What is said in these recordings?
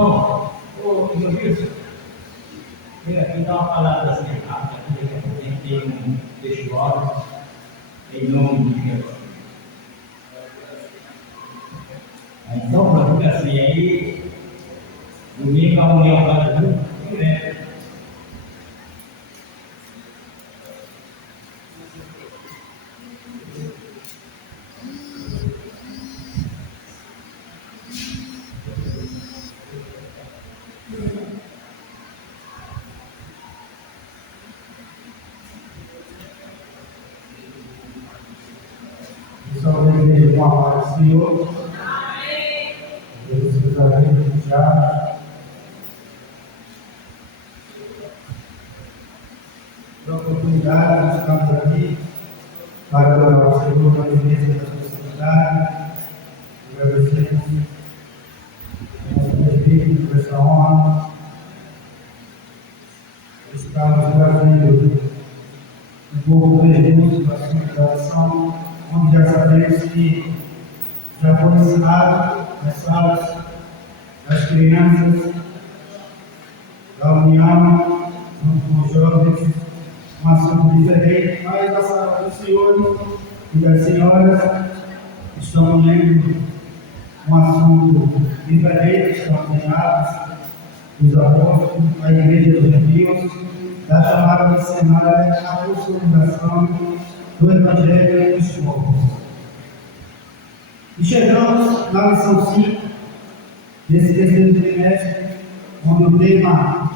Irmão, ô Wilson, vem aqui dar uma palavra assim rápida, aqui daqui a pouco a gente tem um festival em nome de Deus. Então, para ficar assim, aí, domingo a união vai junto, né? Salve a igreja com a paz do Senhor. Deus nos abençoe. Pela oportunidade de estarmos aqui para adorar o Senhor na igreja da sua cidade. Agradecemos ao nosso prefeito por essa honra. Estamos trazendo um pouco de Jesus para a sua oração, onde já sabemos que já foi ensinado nas salas das crianças, da união, junto com os jovens, um assunto diferente, mas na sala dos senhores e das senhoras estamos lendo um assunto diferente, estamos em Atos dos Apóstolos, a Igreja dos Gentios, da chamada missionária apostolização do Evangelho dos povos. E chegamos na lição 5 desse terceiro trimestre, onde o tema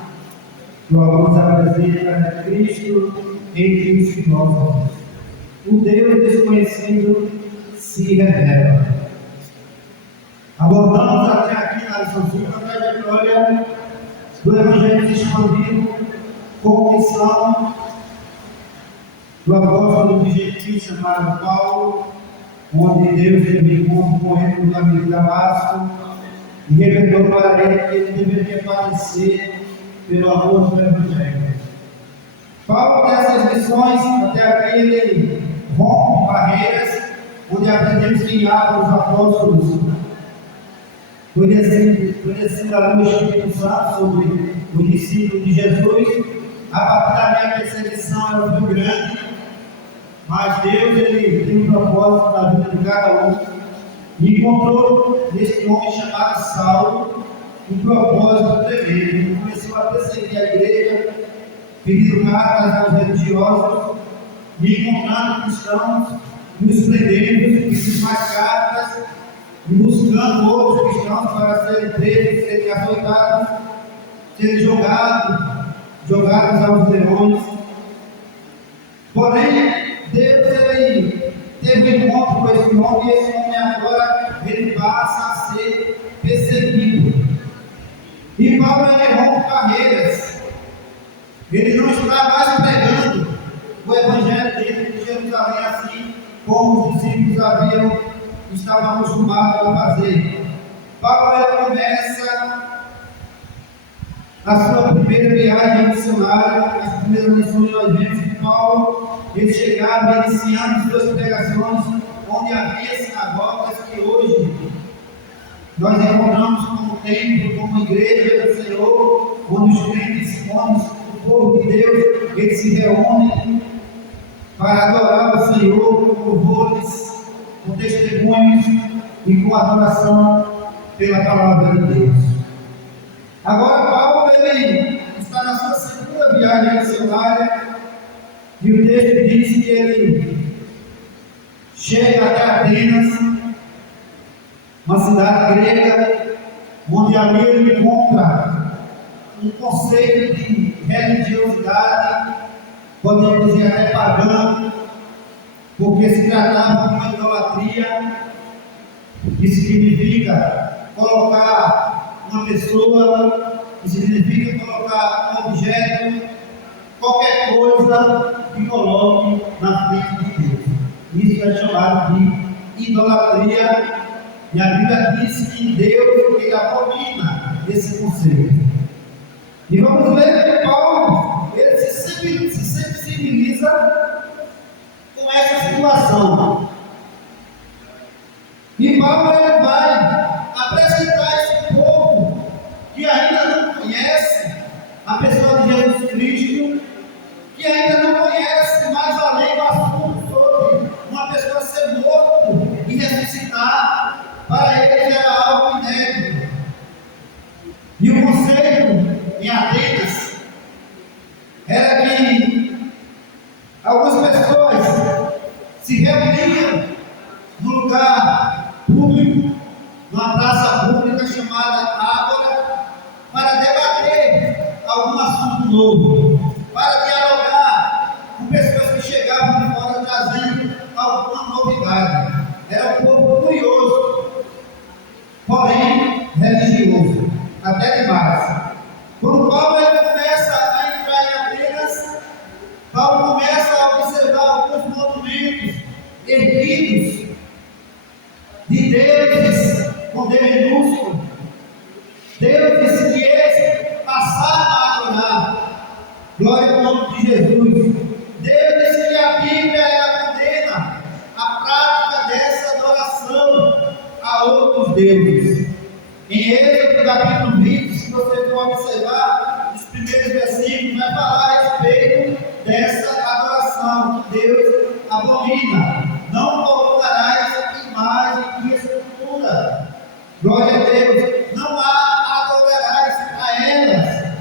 que o autor apresenta é Cristo entre os filósofos. O Deus desconhecido se revela. Abordamos até aqui na lição 5 a trajetória do Evangelho expandido com missão do apóstolo de Gentil chamado Paulo, onde Deus teve encontro com ele no caminho de Damasco e revelou para ele que ele deveria padecer pelo amor do Evangelho. Paulo, nessas lições, até aqui ele rompe barreiras, onde aprendemos que em Atos os apóstolos foi descido a luz do Espírito Santo sobre os discípulos de Jesus. A partir da minha perseguição era muito grande, mas Deus ele tem um propósito na vida de cada um. E encontrou neste homem chamado Saulo um propósito tremendo. Ele começou a perseguir a igreja, pedindo cartas aos religiosos, e encontrando cristãos, nos prendendo, pedindo mais cartas, e buscando outros cristãos para serem presos, serem açoitados, serem jogados aos leões. Porém, Deus ele teve um encontro com esse homem, e esse homem agora ele passa a ser perseguido. E Paulo ele rompe barreiras. Ele não está mais pregando o evangelho dele de Jerusalém assim como os discípulos estavam acostumados a fazer. Paulo ele começa a sua primeira viagem missionária. As primeiras lições nós vemos que Paulo ele chegava iniciando suas pregações onde havia sinagogas que hoje nós encontramos como templo, como igreja do Senhor, onde os crentes, onde o povo de Deus eles se reúnem para adorar o Senhor com louvores, com testemunhos e com adoração pela palavra de Deus. Agora Paulo ele está na sua segunda viagem missionária e o texto diz que ele chega até Atenas, uma cidade grega, onde ali ele encontra um conceito de religiosidade, podemos dizer até pagã, porque se tratava de uma idolatria, que significa colocar uma pessoa, que significa colocar um objeto, qualquer coisa que coloque na frente de Deus. Isso é chamado de idolatria, e a Bíblia diz que Deus ele abomina esse conceito. E vamos ver que Paulo ele se sensibiliza com essa situação. E Paulo ele vai apresentar esse povo que reuniam no lugar público, numa praça pública chamada Ágora, para debater algum assunto novo, para dialogar com pessoas que chegavam de fora trazendo alguma novidade. Era um povo curioso, porém religioso, até demais. Quando Paulo ele começa a entrar em Atenas, Paulo começa a observar alguns monumentos erguidos de deuses com D minúsculo, deuses que eles passaram a adorar. Glória ao nome de Jesus. Deuses que a Bíblia ela condena a prática dessa adoração a outros deuses. Em Êxodo capítulo 20, se você for observar, os primeiros versículos vai falar a respeito dessa adoração que Deus abomina. Não colocarás imagem e escultura. Glória a Deus. Não adorarás a elas.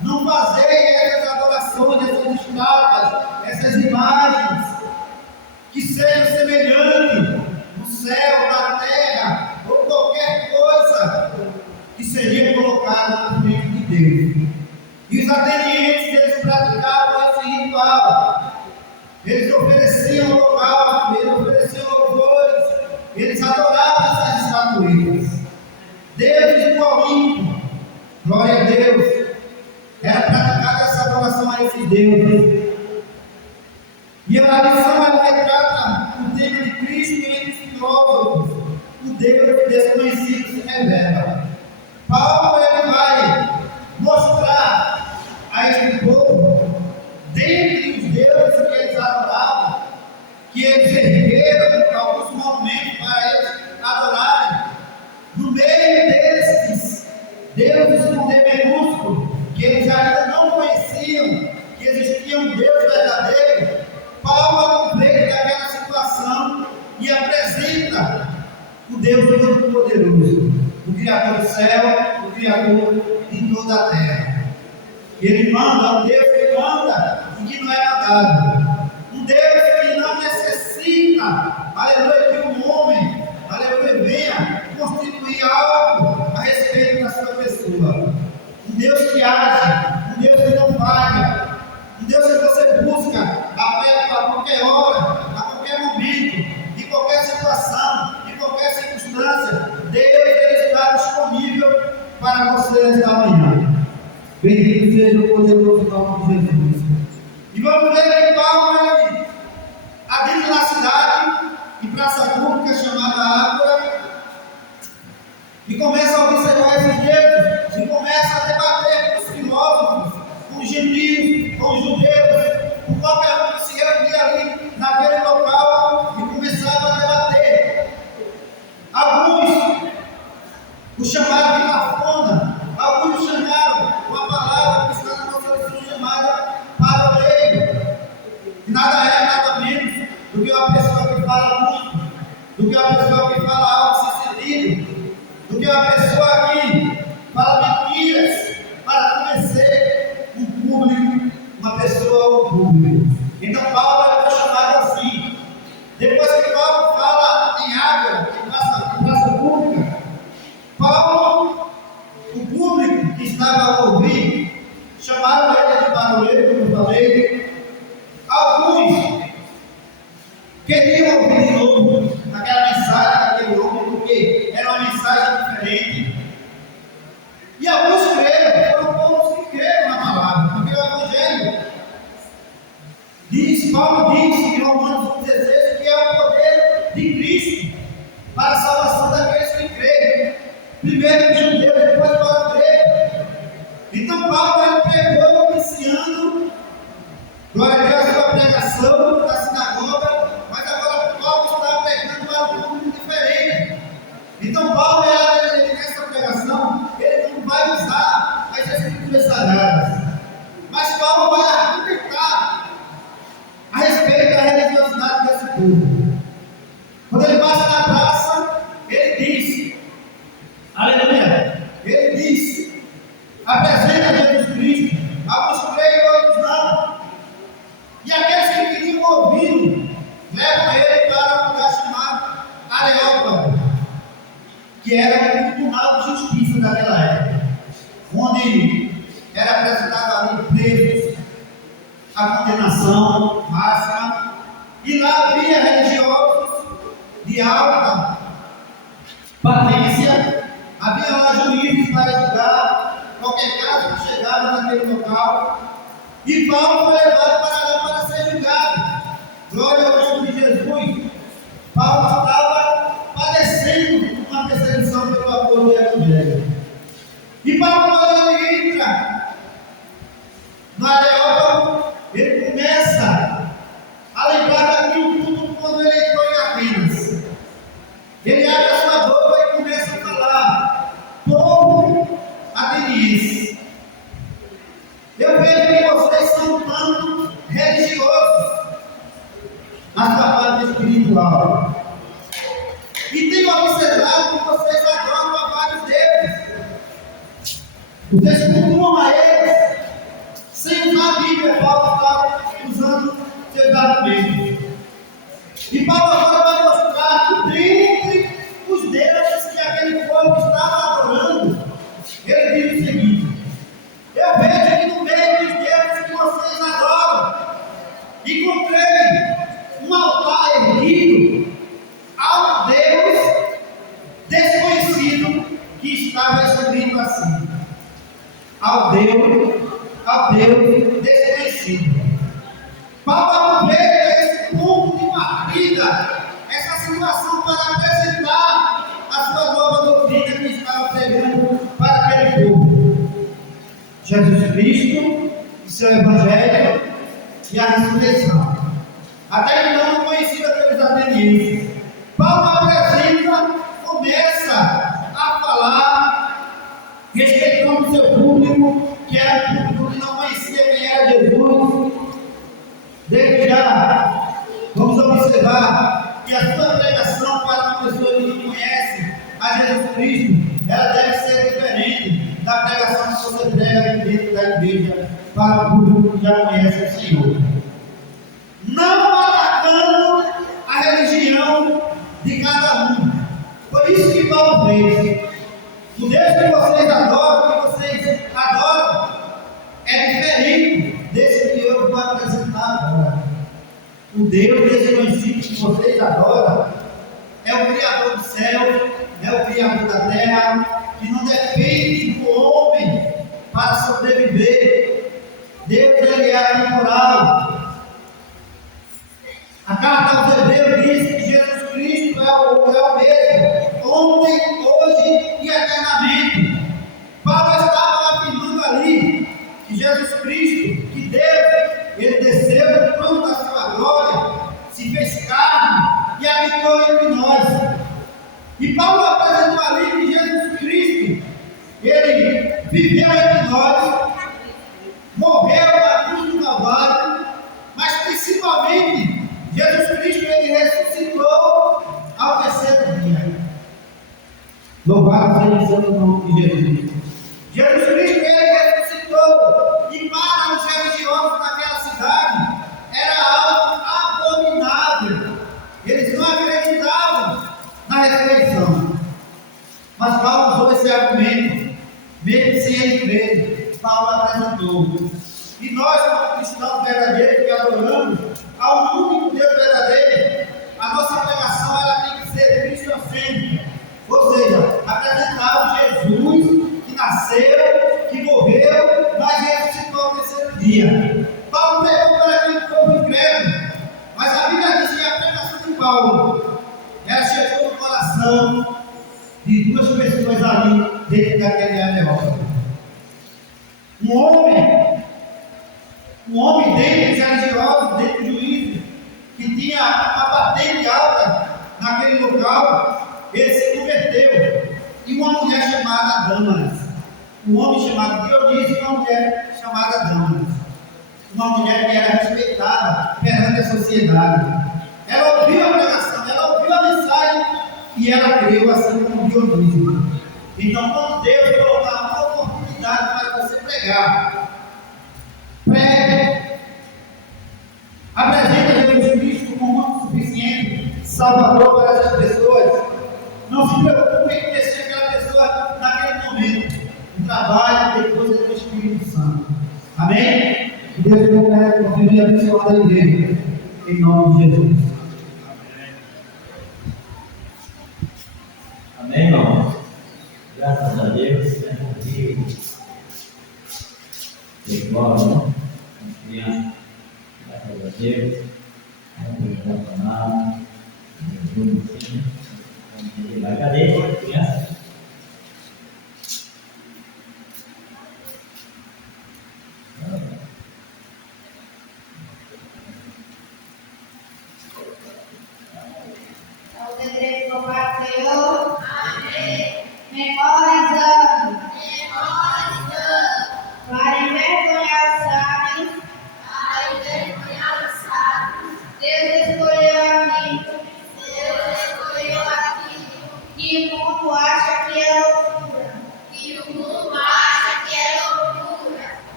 Não fazeis essas adorações, essas estátuas, essas imagens que sejam semelhantes no céu, na terra, ou qualquer coisa que seria colocada na frente de Deus. E os atenienses, eles praticavam esse ritual. Eles ofereciam holocausto, eles ofereciam louvores, eles adoravam essas estatuetas. Deuses do Olimpo, glória a Deus, era praticada essa adoração a esses deuses. E a lição ela retrata o tema de Cristo entre os filósofos, o Deus desconhecido se revela. Paulo ele vai mostrar a este povo, dentre os deuses que eles adoravam, que eles ergueram alguns monumentos para eles adorarem. No meio desses deuses com D minúsculo, que eles ainda não conheciam, que existia um Deus verdadeiro, Paulo aproveita daquela situação e apresenta o Deus Todo-Poderoso, o Criador do céu, o Criador de toda a terra. Ele manda, um Deus que manda e que não é mandado. Um Deus que não necessita, aleluia, que um homem, aleluia, venha constituir algo a respeito da sua pessoa. Um Deus que age, um Deus que não paga, um Deus que você busca a qualquer hora, a qualquer momento, em qualquer situação, em qualquer circunstância. Deus ele está disponível para você nesta manhã. Bendito seja o poderoso nome de Jesus. E vamos ver que Paulo ele adentra na cidade, em praça pública chamada Ágora, e começa a observar esses deuses, e começa a debater com os filósofos, com os gentios, com os judeus, com qualquer um que se reunia ali naquele local, e começava a debater. Alguns o chamaram de cafona, alguns o chamaram uma palavra que está na nossa lição chamada paroleiro, que nada é nada menos do que uma pessoa que fala muito, do que uma pessoa que fala algo sem sentido, do que uma pessoa que fala mentiras para convencer um público, uma pessoa ou um público. Então Paulo foi chamado assim. Depois que Paulo fala em Ágora, em praça pública, Paulo, o público que estava a ouvir, chamaram ele de paroleiro, como eu falei. Alguns queriam ouvir de novo aquela mensagem daquele homem, porque era uma mensagem diferente. E alguns creram, foram poucos que creram na palavra, porque o Evangelho diz, Paulo diz em Romanos 16 que é o poder de Cristo para a salvação daqueles que creem. Primeiro o judeu, depois para o grego. Então Paulo ele pregou iniciando, glória a Deus, a sua pregação da sinagoga, mas agora Paulo está pregando para um público diferente. Então Paulo nessa pregação, ele não vai usar as escrituras sagradas, mas Paulo vai argumentar a respeito da religiosidade desse povo. Quando ele passa na praça, ele diz, aleluia, ele diz, apresenta Jesus Cristo, alguns creem, outros não. E aqueles que queriam ouvir, levam ele para onde era apresentado ali presos, a condenação máxima, e lá havia religiosos de alta patência, havia lá juízes para julgar qualquer caso que chegava naquele local, e Paulo foi levado para lá para ser julgado. Glória ao nome de Jesus. Paulo estava padecendo uma perseguição pelo amor do Evangelho. E Paulo, quando ele entra no Areópago, ele começa a lembrar daquilo tudo quando ele entrou em Atenas. Ele abre a sua boca e começa a falar: povo ateniense, eu vejo que vocês são tanto religiosos na sua parte espiritual, e tenho observado que vocês adoram a vários deuses. Vocês cultuam a eles sem usar a Bíblia. Paulo está usando seus argumentos. E Paulo agora vai mostrar que dentre os deuses que aquele povo estava adorando, ele diz o seguinte: eu vejo que no meio dos deuses que vocês adoram, encontrei um altar erguido ao Deus desconhecido, que estava escrito assim: ao Deus desconhecido. Paulo aproveita esse ponto de partida, essa situação, para apresentar a sua nova doutrina que estava pregando para aquele povo: Jesus Cristo, o seu Evangelho e a ressurreição. Até então conhecida pelos atenienses. Paulo apresenta, começa a falar, respeitando o seu público, que era um público que não conhecia quem era Jesus. Desde já, vamos observar que a sua pregação para uma pessoa que não conhece a Jesus Cristo, ela deve ser diferente da pregação que você prega dentro da igreja para o público que já conhece o Senhor. Não atacando a religião de cada um. Foi isso que Paulo fez. O Deus que vocês adoram, é diferente desse que eu vou apresentar agora. O Deus desconhecido que vocês adoram é o Criador do céu, é o Criador da terra, que não depende do homem para sobreviver. Deus, ele é atemporal. A carta aos Hebreus diz que Jesus Cristo é o mesmo, ontem, hoje e eternamente. Paulo estava afirmando ali que Jesus Cristo, que Deus, ele desceu do trono da sua glória, se fez carne e habitou entre nós. E Paulo apresentou ali que Jesus Cristo, ele viveu entre nós, morreu na cruz do Calvário, mas principalmente Jesus Cristo, ele ressuscitou ao terceiro dia. Louvado seja o santo nome de Jesus. Jesus Cristo, ele ressuscitou, e para os religiosos daquela cidade era algo abominável. Eles não acreditavam na ressurreição. Mas Paulo usou esse argumento, mesmo sem ele crer. Paulo apresentou. E nós, como cristãos verdadeiros que adoramos ao único Deus verdadeiro, a nossa pregação ela tem que ser cristocêntrica, ou seja, apresentar o Jesus que nasceu, que morreu, mas ressuscitou ao terceiro dia. Paulo pregou para aquele povo incrédulo, mas a Bíblia diz que a pregação de Paulo ela chegou no coração de duas pessoas ali dentro daquele Areópago. Um homem dentre os religiosos, dentre os juízes, que tinha uma patente alta naquele local, ele se converteu. E uma mulher chamada Dâmaris, um homem chamado Dionísio e uma mulher chamada Dâmaris, uma mulher que era respeitada perante a sociedade. Ela ouviu a pregação, ela ouviu a mensagem e ela creu, assim como Dionísio. Então, quando Deus colocar uma oportunidade para você pregar, pregue, apresenta Jesus Cristo como um suficiente salvador para essas pessoas. Não se preocupe em conhecer aquela pessoa naquele momento. o trabalho e depois é do Espírito Santo. Amém? Que Deus continue abençoando a igreja. Em nome de Jesus. Amém, irmão? Graças a Deus, né? Glória, né? Criança, graças a Deus, não tem nada, cadê a criança? Aos igrejas do Pai Senhor. Amém. Memorizando. Para envergonhar os sábios. Deus escolheu a mim. Que o mundo acha que é loucura.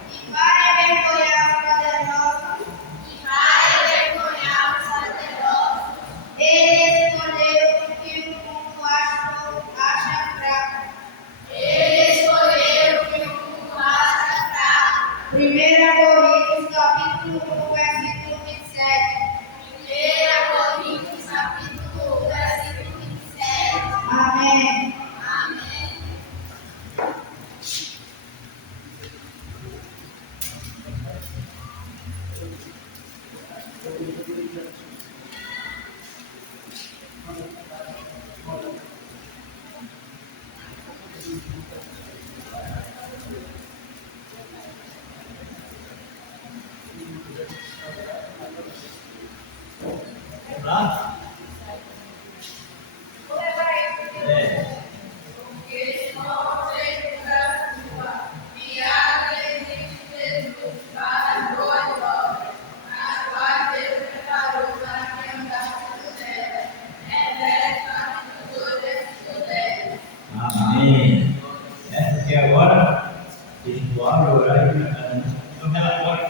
E para envergonhar os poderosos. Ele escolheu o que o mundo acha fraco. 1 Coríntios, capítulo 1, versículo 27. Amém. Tá? Amém. Essa aqui agora, espiritual, orar e cantar. Então, relatório.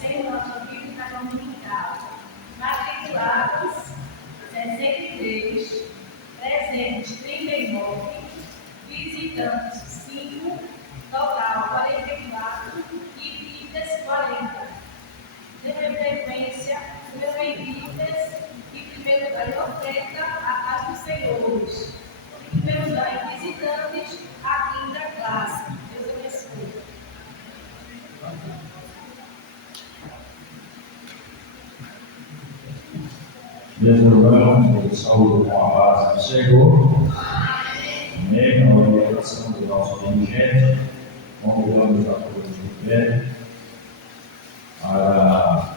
Sem nossa Bíblia dominical, matriculados 63, presentes 39, visitantes 5, total 44 e Bíblias 40. De frequência, meu Bíblias e primeiro lugar em oferta à paz dos senhores. Em primeiro lugar em visitantes, a quinta classe. Deus abençoe. Desdobramos, saúde com a paz do Senhor. Amém. Na orientação do nosso dirigente, convidamos a todos de pé para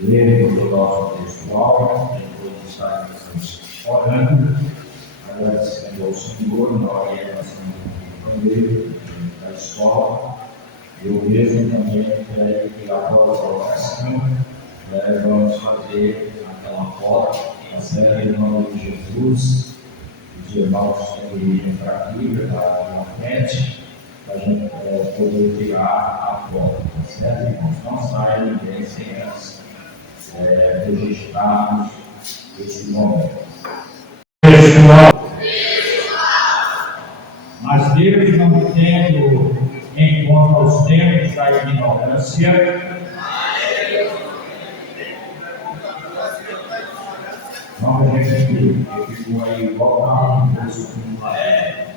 lermos o nosso textual, depois de estarmos orando, agradecendo ao Senhor na orientação do pandeiro da escola. Eu mesmo também creio que após a oração, vamos fazer aquela foto, tá certo? Em nome de Jesus, os irmãos que vêm para aqui, na frente, para a gente poder tirar a foto, tá certo? Irmãos, não saia ninguém sem antes registrarmos esse momento. Mas Deus não tendo em conta os tempos da ignorância, vamos repetir, que ficou aí igual carro no bolso do Laé.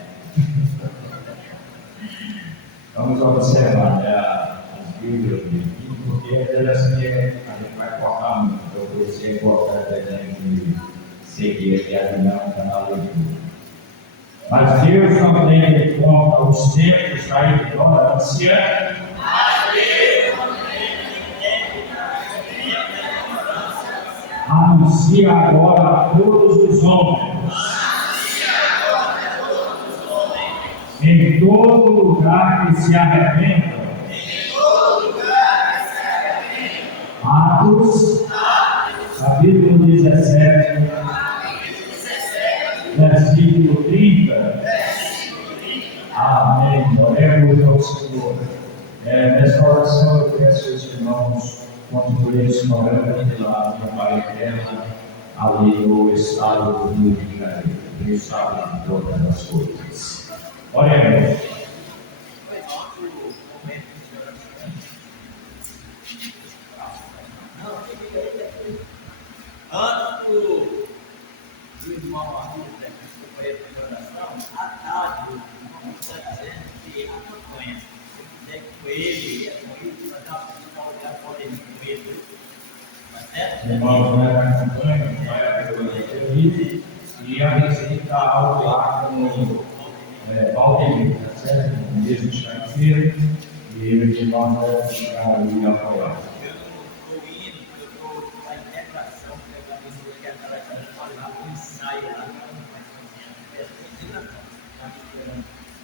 Vamos observar, né, as Bíblias, porque elas que a gente vai cortar muito, eu vou ser importante a gente seguir aqui a dinâmica na leitura. Mas Deus não tem em conta os tempos da ignorância. Anuncia agora a todos os homens. Em todo lugar que se arrependam. Atos, capítulo 17, Versículo 30. Amém. Oremos ao Senhor. Nesta oração eu peço aos irmãos continuem orando pela minha parentela ali no estado do Rio de Janeiro. Deus sabe de todas as coisas. Oremos. Antes do irmão Arthur ter companheiro de oração, à tarde, o irmão está dizendo que a campanha, se quiser com ele, é com ele, nós já podemos com ele. Irmãos, vai na campanha, vai a feliz e a visita ao lar com Valdemir, tá certo? No mesmo quarta-feira, e ele de nós vai ficar ali apoiar.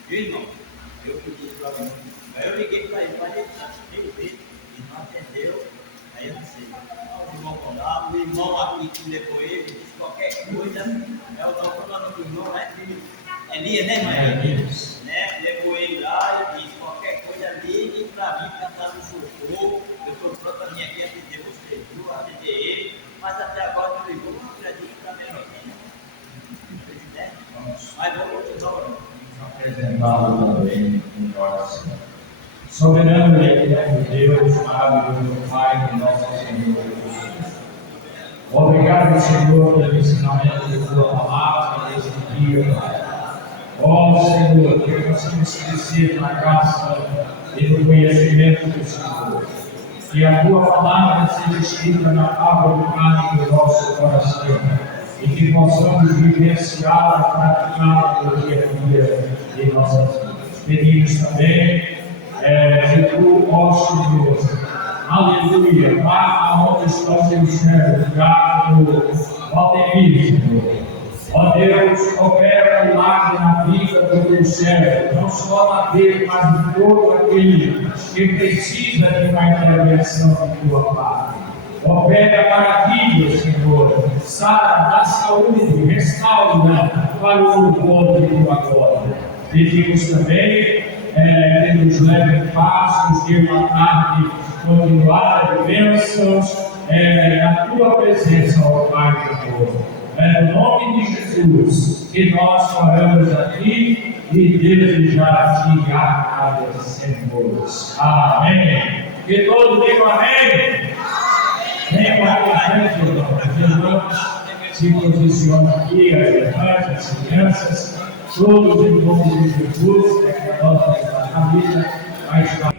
Irmão, eu pedi para ele, aí eu liguei para ele, ele não atendeu, aí eu não sei. O irmão falava, o irmão aqui que levou ele, disse qualquer coisa, o nome do irmão é Elias, né, irmão? Né? Levou ele lá e disse qualquer coisa, ligue para mim, cantar no socorro, eu estou pronto para vir aqui atender você, viu? Atender ele, mas até agora não ligou, não acredito para a melodia. Mas vamos continuar orando. Apresentá-lo também em oração. Soberano e eterno Deus, maravilhoso Pai de nosso Senhor Jesus. Obrigado, Senhor, pelo ensinamento de tua palavra neste dia, Pai. Ó Senhor, que possamos crescer na graça e no conhecimento do Senhor. Que a tua palavra seja escrita na tábua do caminho do nosso coração. E que possamos vivenciá-la, praticá-la no dia a dia em nossas vidas. Pedimos também que tu, ó Senhor, aleluia, vá aonde estão os teus servos, gato, Valdemir, Senhor. Ó Deus, opera milagre na vida do teu servo, não só na dele, mas de todo aquele que precisa de uma intervenção de tua parte. Opera maravilhas, Senhor, sara, dá saúde, restaura para o louvor de tua glória. Pedimos também que nos leve em paz, nos dê uma tarde continuada de bênçãos na tua presença, ó Pai de amor. No nome de Jesus, que nós oramos aqui e desde já te agradecemos. Amém. Que todos digam amém. Venham aqui à frente, irmãos. Se posiciona aqui, as irmãs, as crianças, todos em nome de Jesus, que a nossa família vai estar.